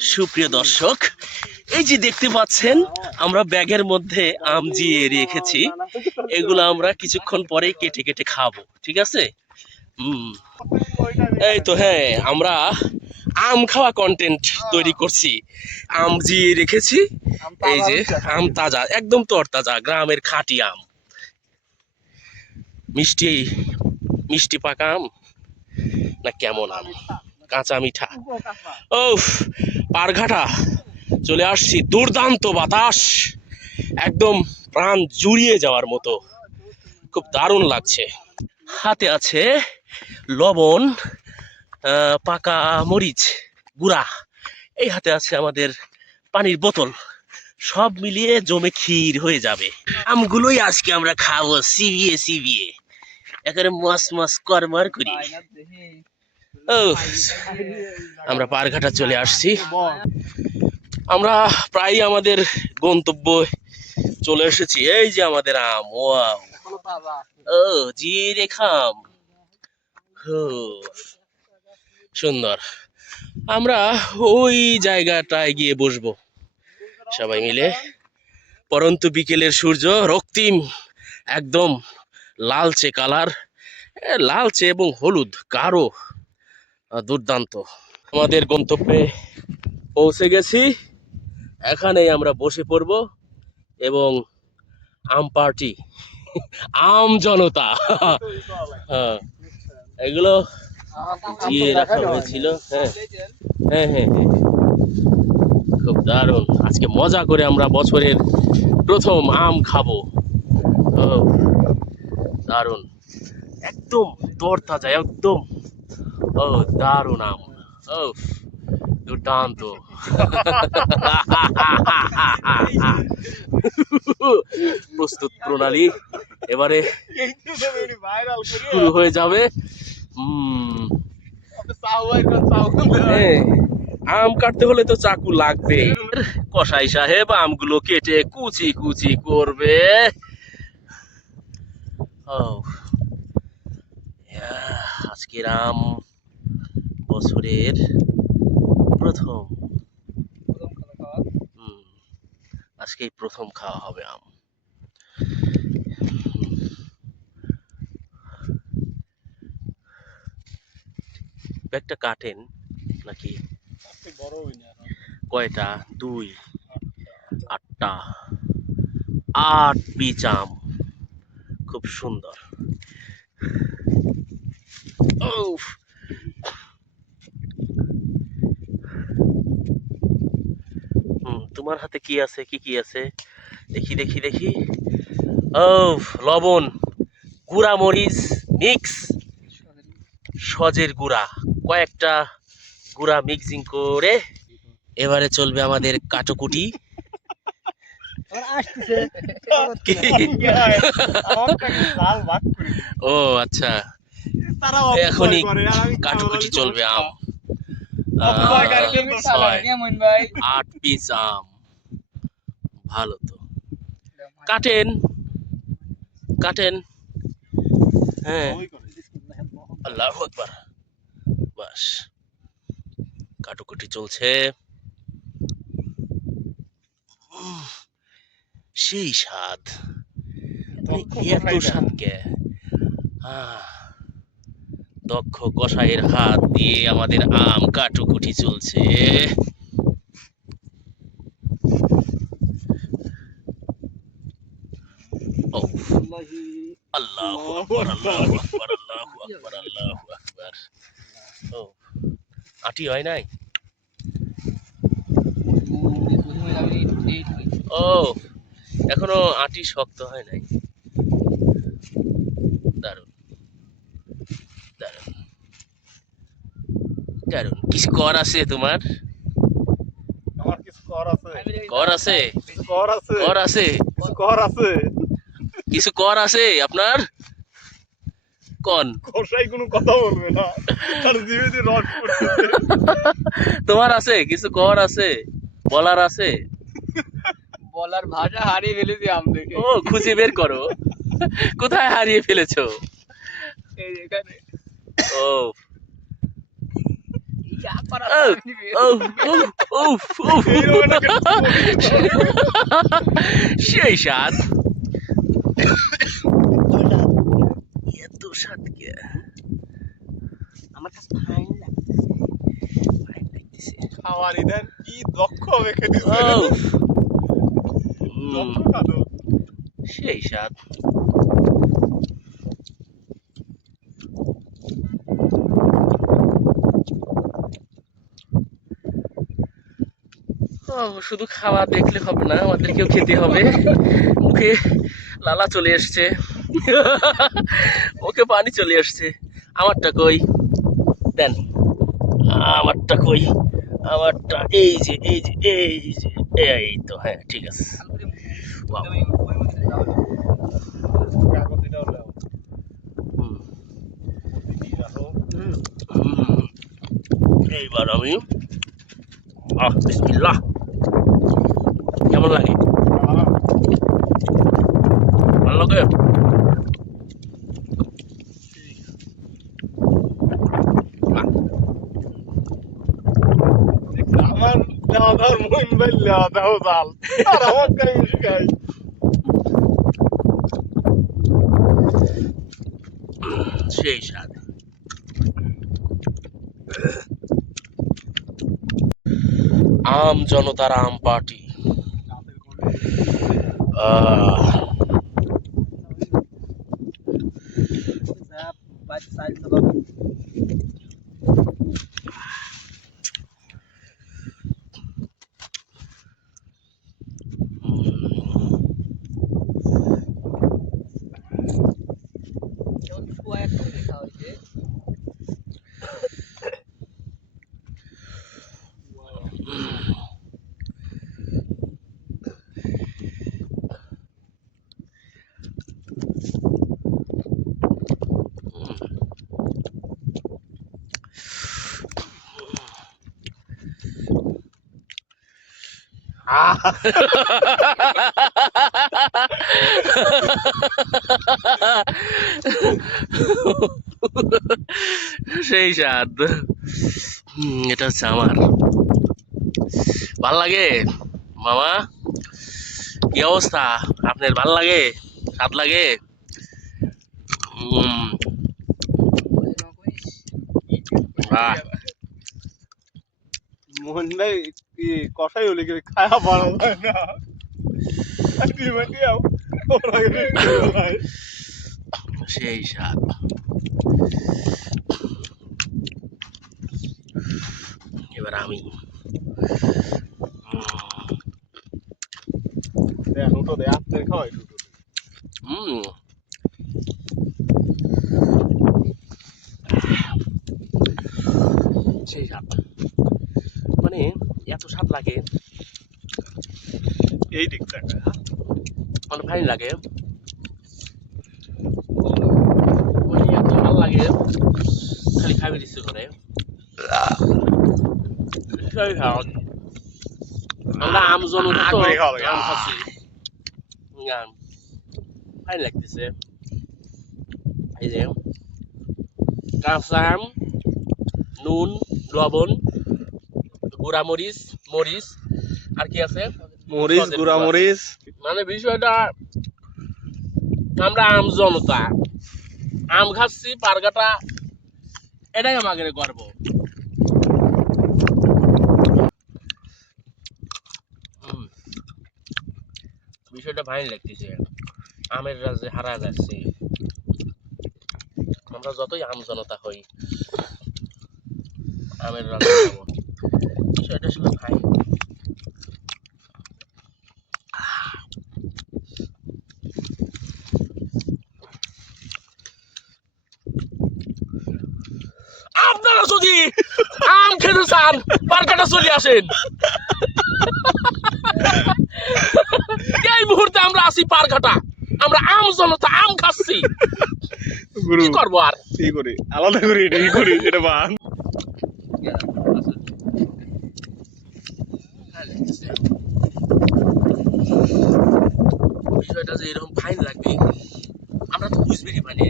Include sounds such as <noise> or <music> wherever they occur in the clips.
সুপ্রিয় দর্শক, এই যে দেখতে পাচ্ছেন, আমরা ব্যাগের মধ্যে আম জিয়ে রেখেছি। এগুলো আমরা কিছুক্ষণ পরেই কেটে কেটে খাব, ঠিক আছে? হুম। এই তো হ্যাঁ আমরা আম খাওয়া কন্টেন্ট তৈরি করছি। আম জিয়ে রেখেছি। এই যে আম তাজা, একদম তরতাজা, গ্রামের খাঁটি আম। মিষ্টি মিষ্টি পাকা আম? না কেমন আম? কাঁচা মিঠা। ও পারঘাটা। চলে আসছি দুর্দান্ত বাতাস। একদম প্রাণ জুড়িয়ে যাওয়ার মতো। খুব দারুণ লাগছে। হাতে আছে লবণ পাকা মরিচ গুড়া। এই হাতে আছে আমাদের পানির বোতল। সব মিলিয়ে জমে ক্ষীর হয়ে যাবে। আমগুলোই আজকে আমরা খাব সিবিয়ে সিবিয়ে। একেবারে মাস মাস করমার করি। ও আমরা পারঘাটা চলে আসছি। আমরা প্রায় আমাদের গন্তব্য চলে এসেছি। এই যে আমাদের আম ও জি রেখাম সুন্দর। আমরা ওই জায়গাটায় গিয়ে বসবো। সবাই মিলে। পরন্তু বিকেলের সূর্য রক্তিম, একদম লালচে কালার। লালচে এবং হলুদ, গাঢ়। দুর্দান্ত। আমাদের গন্তব্যে পৌঁছে গেছি। এখানেই আমরা বসে পড়ব এবং আম পার্টি, আম জনতা হ্যাঁ এগুলো জিয়ে রাখা হয়েছিল। হ্যাঁ হ্যাঁ হ্যাঁ হ্যাঁ খুব দারুণ। আজকে মজা করে আমরা বছরের প্রথম আম খাব। দারুণ। একদম তরতাজা একদম। ও দারুণ আম ও দুর্দান্ত। প্রস্তুত প্রণালী, এবারে শুরু হয়ে যাবে। আম কাটতে হলে তো চাকু লাগবে কসাই সাহেব, আমগুলো কেটে কুচি কুচি করবে। আজকের আম বছরের প্রথম। হুম, আজকেই প্রথম খাওয়া হবে আম। ব্যাগটা কাটেন নাকি? কয়টা? দুই আটটা। আট পিচ আম। খুব সুন্দর। উফ। তোমার হাতে কি আছে কি কি আছে? দেখি দেখি দেখি। ও লবণ গুঁড়া মরিচ মিক্স সজের গুঁড়া কয়েকটা গুঁড়া মিক্সিং করে এবারে চলবে আমাদের কাটোকুটি। ও আচ্ছা। এখনই কাটোকুটি চলবে আম। ছয় আট পিস আম। ভালো তো। কাটেন কাটেন। হ্যাঁ। আল্লাহ আকবার। বাস। কাটুকুটি চলছে। সেই স্বাদ। মানে এত স্বাদ কে? দক্ষ কষাইয়ের হাত দিয়ে আমাদের আম কাটুকুটি চলছে ও আল্লাহু আকবার আল্লাহু আকবার। আল্লাহু আকবার আল্লাহু আকবার। ও আটি হয় নাই? ও এখনও আটি শক্ত হয় নাই। দারুণ দারুণ দারুণ কিছু কর আছে তোমার? কর আছে। কর আছে? কর আছে। কর আছে। কিছু কর আছে আপনার? কন। কোনো কথা বলবে না। তোমার আছে? কিছু কর আছে? বলার আছে? বলার ভাষা হারিয়ে ফেলেছি আমাদেরকে ও খুঁজে বের করো। কোথায় হারিয়ে ফেলেছ? এই ও। সেই সাত এত স্বাদ কে আমার কাছে ফাইন লাগে ফাইন লাগতেছে খাওয়ার ইদার কি দক্ষ দক্ষ খাদক সেই স্বাদ। ও শুধু খাওয়া দেখলে হবে না, আমাদেরকেও খেতে হবে। মুখে লালা চলে এসছে। মুখে পানি চলে আসছে আমারটা কই? দেন। আমারটা কই? আমারটা এই যে এই যে এই যে, এই তো হ্যাঁ ঠিক আছে। এইবার আমি, আহ, বিসমিল্লাহ। কেমন লাগে? ভালো লাগে? আমার মন বাইল্লা দাও জাল। আর আমার গায়ে সেই স্বাদ। আম জনতার আম পার্টি। আহ <laughs> সেই স্বাদ। এটা হচ্ছে আমার। ভালো লাগে? মামা? কি অবস্থা? আপনার ভালো লাগে? স্বাদ লাগে? বাহ, মোহন ভাই কি কষাই হলে কি? খায়া পারা যায় না সেই স্বাদ। এবার আমি উম, দেন উঠো দে আপনার খাওয়াই হুম সেই স্বাদ মানে এত স্বাদ লাগে। এই দিক থেকে মানে ফাইন লাগে। ভালো লাগে খালি খাবি ইচ্ছে করে আমরা লাগতেছে। এই যে কাঁচা আম নুন লবণ গুঁড়া মরিচ আর কি আছে? মরিচ সদের গুড়া। মরিচ মানে বিষয়টা আমরা আম জনতা। আম খাচ্ছি পারগাটা এটাই আমাদের গর্ব। বিষয়টা ভাই লাগতেছে। আমের রাজ্যে হারা যাচ্ছে। আমরা যতই আম জনতা হই আমের রাজ্যে আসলে ভাই আপনারা যদি আম খেতে চান পার্কাটা চলে আসেন। এই মুহূর্তে আমরা আছি পারঘাটা আমরা আম জনতা আম খাচ্ছি। কি করব আর? কি করি? আলাদা করি এটা কি করি? এটা বান বিষয়টা যে এরকম ফাইন লাগবে আমরা তো বুঝবেই মানে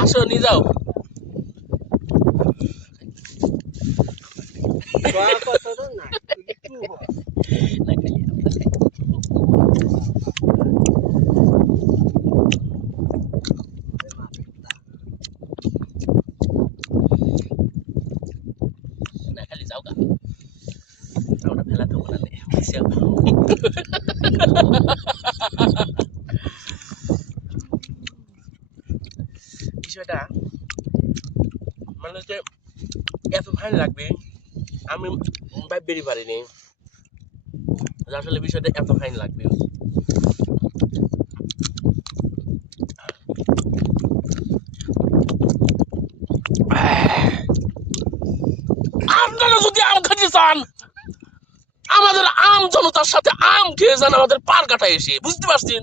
আসো নিয়ে যাও। না খালি আমরা খাই। না আমি ভাববেরই পারিনি। আসলে বিষয়টা এত ফাইন লাগবে। আপনারা যদি আম খেতে চান, আমাদের আম জনতার সাথে আম খেয়ে যান, আমাদের পার কাটা এসে, বুঝতে পারছেন?